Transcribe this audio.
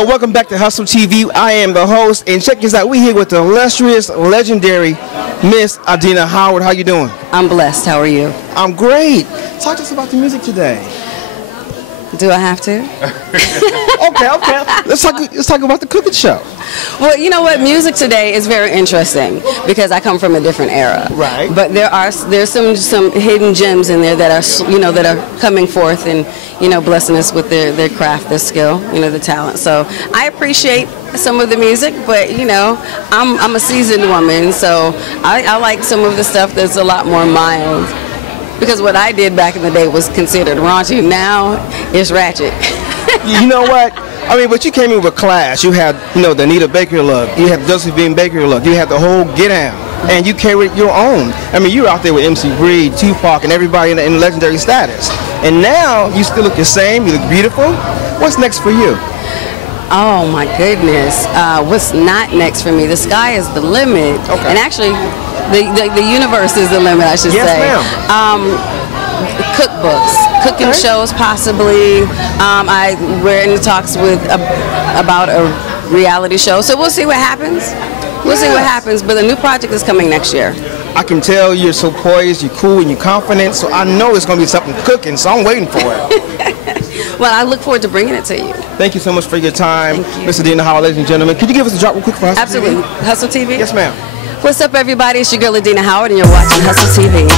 Yo, welcome back to Hustle TV. I am the host, and check this out. We're here with the illustrious, legendary Miss Adina Howard. How you doing? I'm blessed. How are you? I'm great. Talk to us about the music today. Do I have to? Okay. Let's talk about the cooking show. Well, you know what? Music today is very interesting because I come from a different era. Right. But there's some hidden gems in there that are that are coming forth and blessing us with their craft, their skill, their talent. So I appreciate some of the music, but I'm a seasoned woman, so I like some of the stuff that's a lot more mild. Because what I did back in the day was considered raunchy. Now it's ratchet. You know what? I mean, but you came in with class. You had, the Anita Baker look. You had Josephine Baker look. You had the whole get down. And you carried your own. I mean, you were out there with MC Breed, Tupac, and everybody in legendary status. And now you still look the same. You look beautiful. What's next for you? Oh my goodness. What's not next for me? The sky is the limit. Okay. And actually, the universe is the limit, I should say. Yes, ma'am. Cookbooks, cooking shows, possibly. We're in the talks about a reality show, so we'll see what happens. We'll see what happens. But the new project is coming next year. I can tell you're so poised, you're cool, and you're confident. So I know it's going to be something cooking. So I'm waiting for it. Well, I look forward to bringing it to you. Thank you so much for your time, Thank you. Miss Adina Howard, ladies and gentlemen. Could you give us a drop real quick for Hustle Absolutely. TV? Hustle TV? Yes, ma'am. What's up, everybody? It's your girl, Adina Howard, and you're watching Hustle TV.